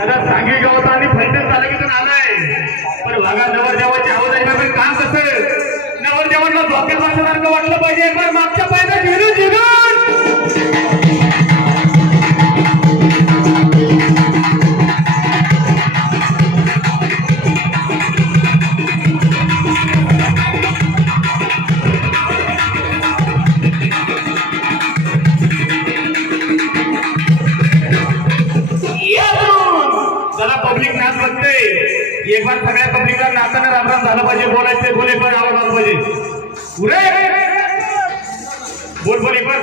त्याला सांगी गावात फलटण तालुक्यातून आलाय पण बघा नवरदेवाची आवाज आहे काम कसं नवरदेवांना धोक्यात बसल्यासारखं वाटलं पाहिजे एक बार मागच्या पायाला झिरून झिरून पब्लिक नाच बघते एक बार सगळ्या पब्लिकला नाचानं रामराम झालं पाहिजे बोलायचे बोले पण आवाज आला पाहिजे पुरे बोल बोल एक बार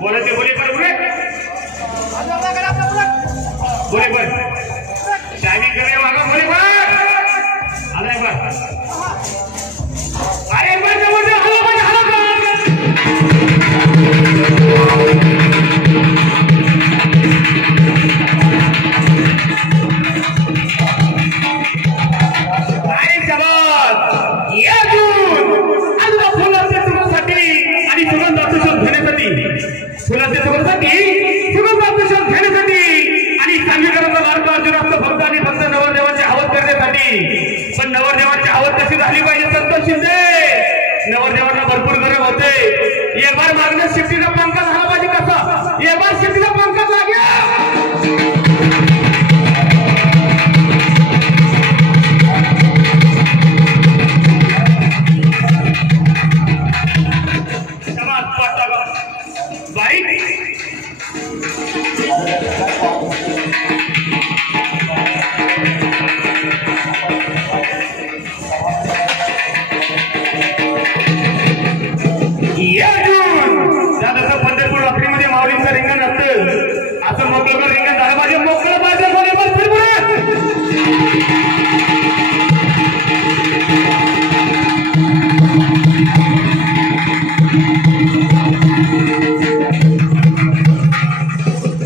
बोलायचे बोले पण पुरे बोले पण टायमिंग करे वागा बोले पण आला एक बार अरे एक बार जवळ हलो पण हलो अरे शाबास या जून आज फुलाच्या सुगंधासाठी आणि सुगंधाचा शोध घेण्यासाठी फुलाच्या सुगंधासाठी सुगंधाचा शोध घेण्यासाठी सांगलीकरांचा लाडका अर्जुनाचा भक्त आणि फक्त नवरदेवाची आवड करण्यासाठी पण नवरदेवाची आवड कशी झाली पाहिजे संतोष शिंदे नवरदेवांना भरपूर गरम होते एक बार मागण्या शिफ्टीला पंखा झाला पाहिजे कसा एक बार शिफ्टीला पंखा लागेल पंढरपूर रात्रीमध्ये माऊलींचं रिंगण असतं असं मोकळं रिंगण झालं पाहिजे मोकळं पाहिजे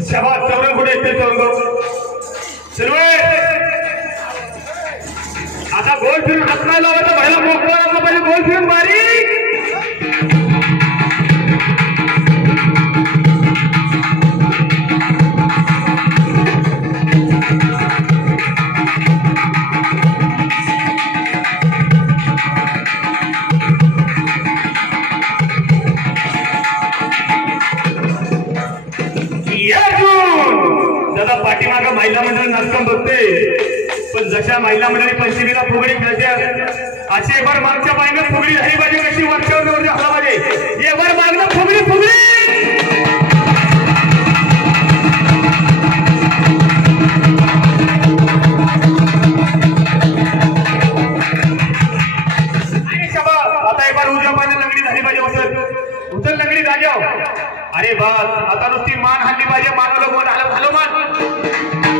शबाद चौरंग कुठे येते चौरंग सर्व आता गोल फिरून हात नाही लावायचा पहिला मोकळा लागला पाहिजे गोल फिरून मारी दादा पाठीमागा महिला मंडळ नाचकाम बघते पण जशा महिला मंडळी पंचमीला फुगडी खेळते अशी एक बार मागच्या पायनं फुगडी झाली पाहिजे कशी वरच्यावर जवळ झाला पाहिजे एक बार मागणं फुगडी फुगडी आता एक बार उजव्या पायनं लंगडी झाली पाहिजे उचल लंगडी जाग्यावर अरे बस आता नुसती मान हल्ली पाहिजे मानवलं मान हलो मान